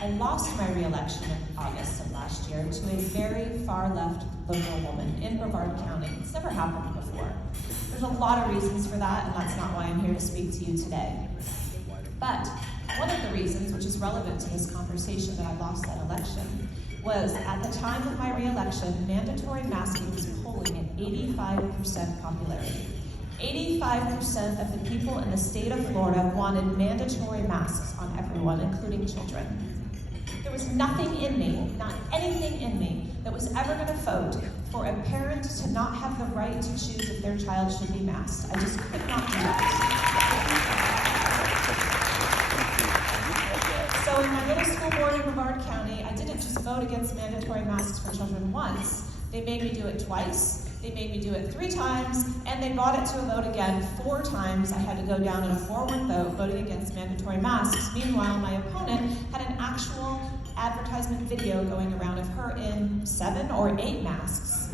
I lost my re-election in August of last year to a very far-left liberal woman in Brevard County. It's never happened before. There's a lot of reasons for that, and that's not why I'm here to speak to you today. But one of the reasons, which is relevant to this conversation that I lost that election, was at the time of my re-election, mandatory masking was polling at 85% popularity. 85% of the people in the state of Florida wanted mandatory masks on everyone, including children. There was nothing in me, not anything in me, that was ever going to vote for a parent to not have the right to choose if their child should be masked. I just could not do that. So in my little school board in Brevard County, I didn't just vote against mandatory masks for children once. They made me do it twice. They made me do it 3 times, and they brought it to a vote again 4 times. I had to go down in a 4-1 vote voting against mandatory masks. Meanwhile, my opponent had an actual advertisement video going around of her in 7 or 8 masks,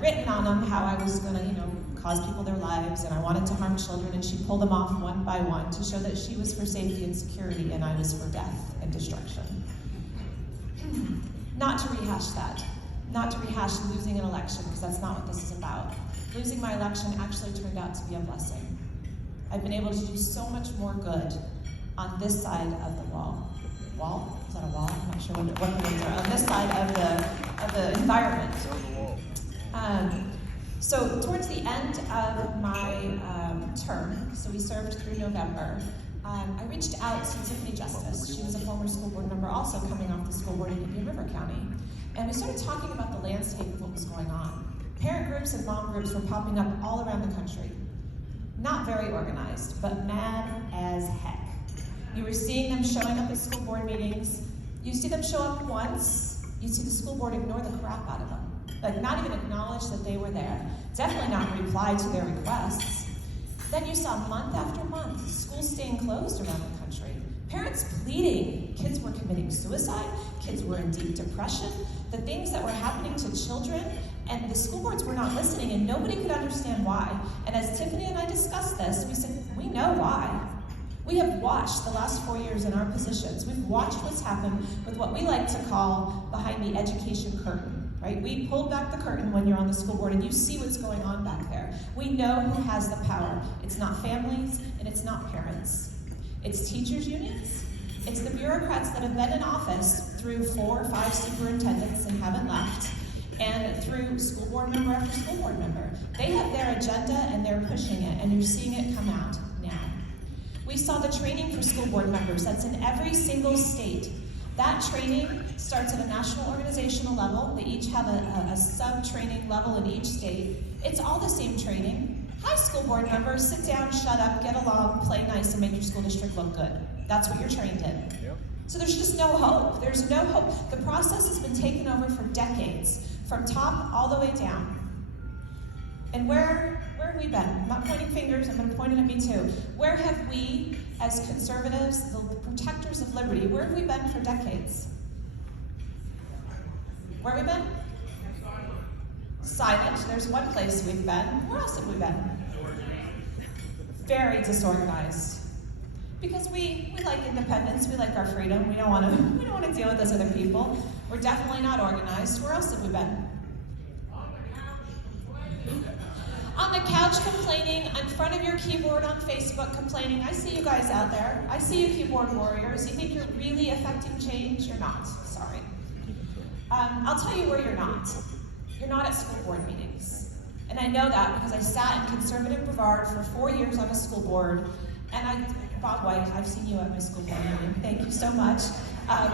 written on them how I was going to, cause people their lives, and I wanted to harm children, and she pulled them off one by one to show that she was for safety and security, and I was for death and destruction. Not to rehash that. Not to rehash losing an election, because that's not what this is about. Losing my election actually turned out to be a blessing. I've been able to do so much more good on this side of the wall. Wall? Is that a wall? I'm not sure what the words are. On this side of the environment. So towards the end of my term, so we served through November, I reached out to Tiffany Justice. She was a former school board member, also coming off the school board in Indian River County. And we started talking about the landscape of what was going on. Parent groups and mom groups were popping up all around the country. Not very organized, but mad as heck. You were seeing them showing up at school board meetings. You see them show up once, you see the school board ignore the crap out of them. Like, not even acknowledge that they were there. Definitely not reply to their requests. Then you saw month after month, schools staying closed around the country. Parents pleading. Kids were committing suicide. Kids were in deep depression. The things that were happening to children, and the school boards were not listening, and nobody could understand why. And as Tiffany and I discussed this, we said, we know why. We have watched the last 4 years in our positions. We've watched what's happened with what we like to call behind the education curtain, right? We pulled back the curtain when you're on the school board and you see what's going on back there. We know who has the power. It's not families and it's not parents. It's teachers' unions. It's the bureaucrats that have been in office through 4 or 5 superintendents and haven't left, and through school board member after school board member. They have their agenda and they're pushing it, and you're seeing it come out now. We saw the training for school board members. That's in every single state. That training starts at a national organizational level. They each have a sub-training level in each state. It's all the same training. Hi, school board members, sit down, shut up, get along, play nice, and make your school district look good. That's what you're trained in. Yep. So there's just no hope. There's no hope. The process has been taken over for decades, from top all the way down. And where have we been? I'm not pointing fingers, I'm going to point it at me too. Where have we, as conservatives, the protectors of liberty, where have we been for decades? Where have we been? Silent. There's one place we've been. Where else have we been? Very disorganized. Because we like independence, we like our freedom. We don't want to deal with those other people. We're definitely not organized. Where else have we been? On the couch complaining, in front of your keyboard on Facebook complaining. I see you guys out there. I see you keyboard warriors. You think you're really affecting change? You're not. Sorry. I'll tell you where you're not. You're not at school board meetings. And I know that because I sat in conservative Brevard for 4 years on a school board, and Bob White, I've seen you at my school board meeting. Thank you so much.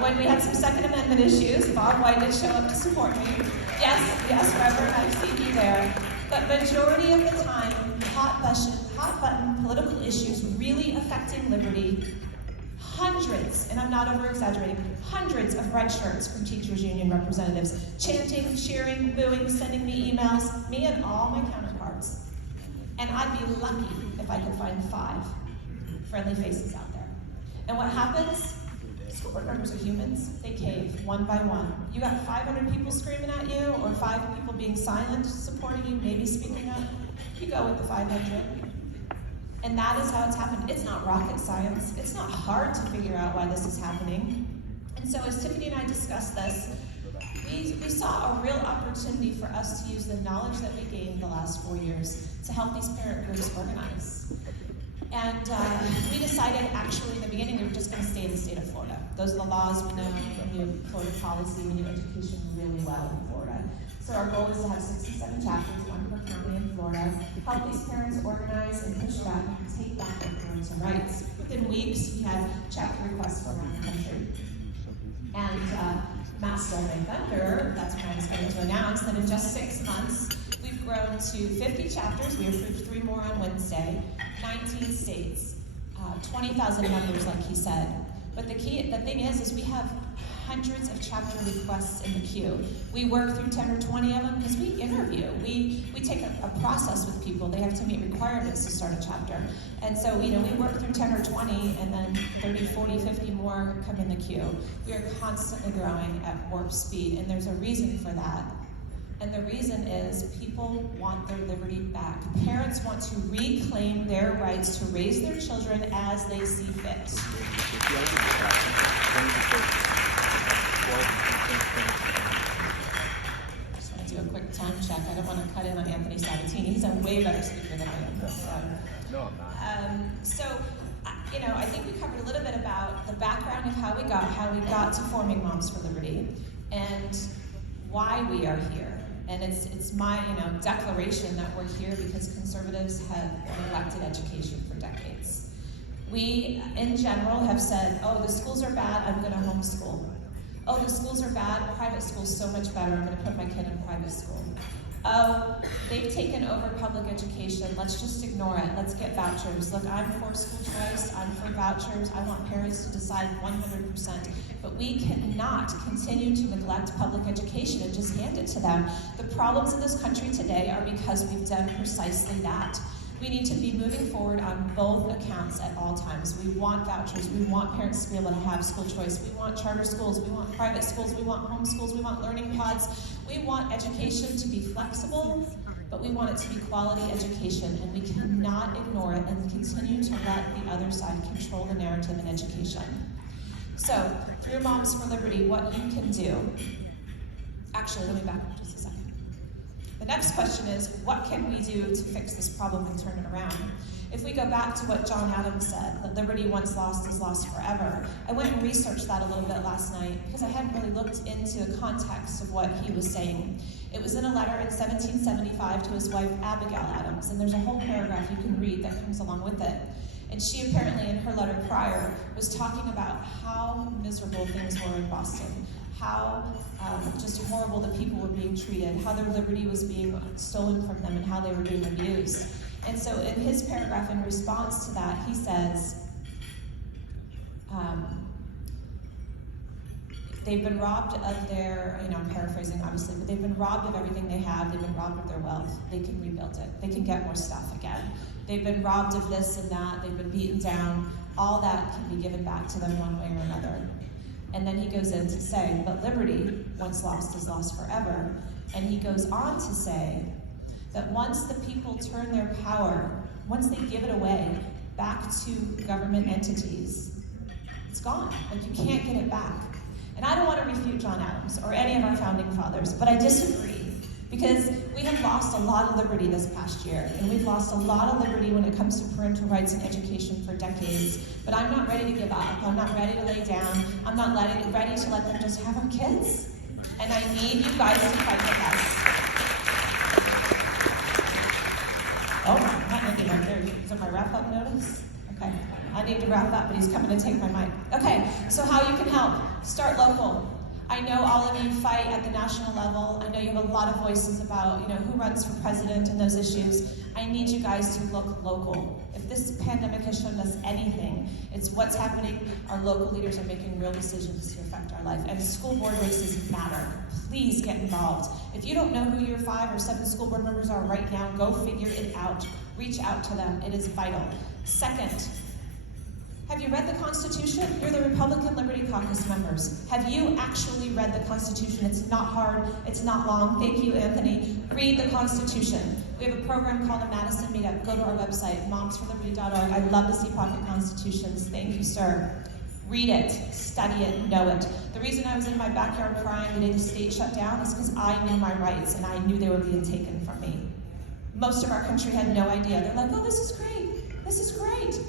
When we had some Second Amendment issues, Bob White did show up to support me. Yes, Reverend, I've seen you there. But majority of the time, hot button political issues really affecting liberty, hundreds, and I'm not over-exaggerating, hundreds of red shirts from teachers' union representatives, chanting, cheering, booing, sending me emails, me and all my counterparts. And I'd be lucky if I could find 5 friendly faces out there. And what happens? School board members are humans. They cave one by one. You got 500 people screaming at you, or 5 people being silent, supporting you, maybe speaking up. You go with the 500. And that is how it's happened. It's not rocket science. It's not hard to figure out why this is happening. And so as Tiffany and I discussed this, we saw a real opportunity for us to use the knowledge that we gained the last 4 years to help these parent groups organize. And we decided, actually, in the beginning, we were just going to stay in the state of Florida. Those are the laws. We know, we knew Florida policy, we knew education really well in Florida. So our goal is to have 67 chapters, one per county in Florida, help these parents organize and push back and take back their parental rights. Within weeks, we had chapter requests from around the country. And Master and Thunder, that's what I was going to announce, that in just 6 months, we've grown to 50 chapters. We approved 3 more on Wednesday, 19 states, 20,000 members, like he said. But the thing is we have hundreds of chapter requests in the queue. We work through 10 or 20 of them because we interview. We take a process with people. They have to meet requirements to start a chapter. And so, we work through 10 or 20, and then 30, 40, 50 more come in the queue. We are constantly growing at warp speed, and there's a reason for that. And the reason is people want their liberty back. Parents want to reclaim their rights to raise their children as they see fit. Just want to do a quick time check. I don't want to cut in on Anthony Sabatini. He's a way better speaker than I am. No, I'm not. I think we covered a little bit about the background of how we got to forming Moms for Liberty and why we are here. And it's my declaration that we're here because conservatives have neglected education for decades. We, in general, have said, oh, the schools are bad, I'm going to homeschool. Oh, the schools are bad, private school's so much better, I'm going to put my kid in private school. Oh, they've taken over public education, let's just ignore it, let's get vouchers. Look, I'm for school choice, I'm for vouchers, I want parents to decide 100%. But we cannot continue to neglect public education and just hand it to them. The problems in this country today are because we've done precisely that. We need to be moving forward on both accounts at all times. We want vouchers, we want parents to be able to have school choice, we want charter schools, we want private schools, we want homeschools, we want learning pods. We want education to be flexible, but we want it to be quality education, and we cannot ignore it and continue to let the other side control the narrative in education. So, through Moms for Liberty, what you can do, actually, let me back up just a second. The next question is, what can we do to fix this problem and turn it around? If we go back to what John Adams said, that liberty once lost is lost forever, I went and researched that a little bit last night because I hadn't really looked into the context of what he was saying. It was in a letter in 1775 to his wife Abigail Adams, and there's a whole paragraph you can read that comes along with it. And she apparently, in her letter prior, was talking about how miserable things were in Boston, how just horrible the people were being treated, how their liberty was being stolen from them, and how they were being abused. And so in his paragraph in response to that, he says, they've been robbed of their, I'm paraphrasing obviously, but they've been robbed of everything they have, they've been robbed of their wealth, they can rebuild it, they can get more stuff again. They've been robbed of this and that, they've been beaten down, all that can be given back to them one way or another. And then he goes in to say, but liberty, once lost, is lost forever. And he goes on to say that once the people turn their power, once they give it away back to government entities, it's gone. Like, you can't get it back. And I don't want to refute John Adams or any of our founding fathers, but I disagree. Because we have lost a lot of liberty this past year, and we've lost a lot of liberty when it comes to parental rights and education for decades. But I'm not ready to give up. I'm not ready to lay down. I'm not ready to let them just have our kids. And I need you guys to fight with us. Oh, my ending right there. Is it my wrap-up notice? Okay. I need to wrap up, but he's coming to take my mic. Okay, so how you can help. Start local. I know all of you fight at the national level. I know you have a lot of voices about, who runs for president and those issues. I need you guys to look local. If this pandemic has shown us anything, it's what's happening. Our local leaders are making real decisions to affect our life. And school board races matter. Please get involved. If you don't know who your 5 or 7 school board members are right now, go figure it out. Reach out to them. It is vital. Second, have you read the Constitution? You're the Republican Liberty Caucus members. Have you actually read the Constitution? It's not hard, it's not long. Thank you, Anthony. Read the Constitution. We have a program called the Madison Meetup. Go to our website, momsforliberty.org. I'd love to see pocket constitutions. Thank you, sir. Read it, study it, know it. The reason I was in my backyard crying the day the state shut down is because I knew my rights and I knew they were being taken from me. Most of our country had no idea. They're like, oh, this is great, this is great.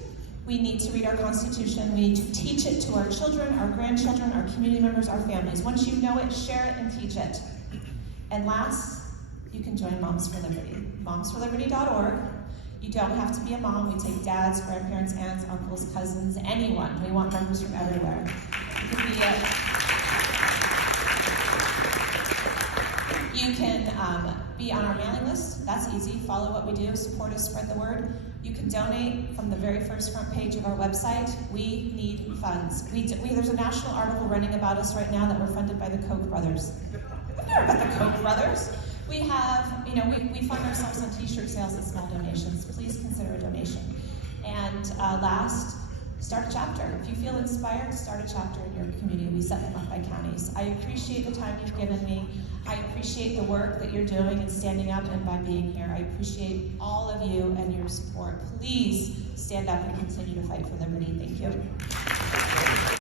We need to read our Constitution. We need to teach it to our children, our grandchildren, our community members, our families. Once you know it, share it and teach it. And last, you can join Moms for Liberty. MomsForLiberty.org. You don't have to be a mom. We take dads, grandparents, aunts, uncles, cousins, anyone. We want members from everywhere. You can be on our mailing list. That's easy. Follow what we do. Support us. Spread the word. You can donate from the very first front page of our website. We need funds. There's a national article running about us right now that we're funded by the Koch brothers. I've never met the Koch brothers. We have, we fund ourselves on t-shirt sales and small donations. Please consider a donation. And last, start a chapter. If you feel inspired, start a chapter in your community. We set them up by counties. I appreciate the time you've given me. I appreciate the work that you're doing and standing up and by being here. I appreciate all of you and your support. Please stand up and continue to fight for liberty. Thank you.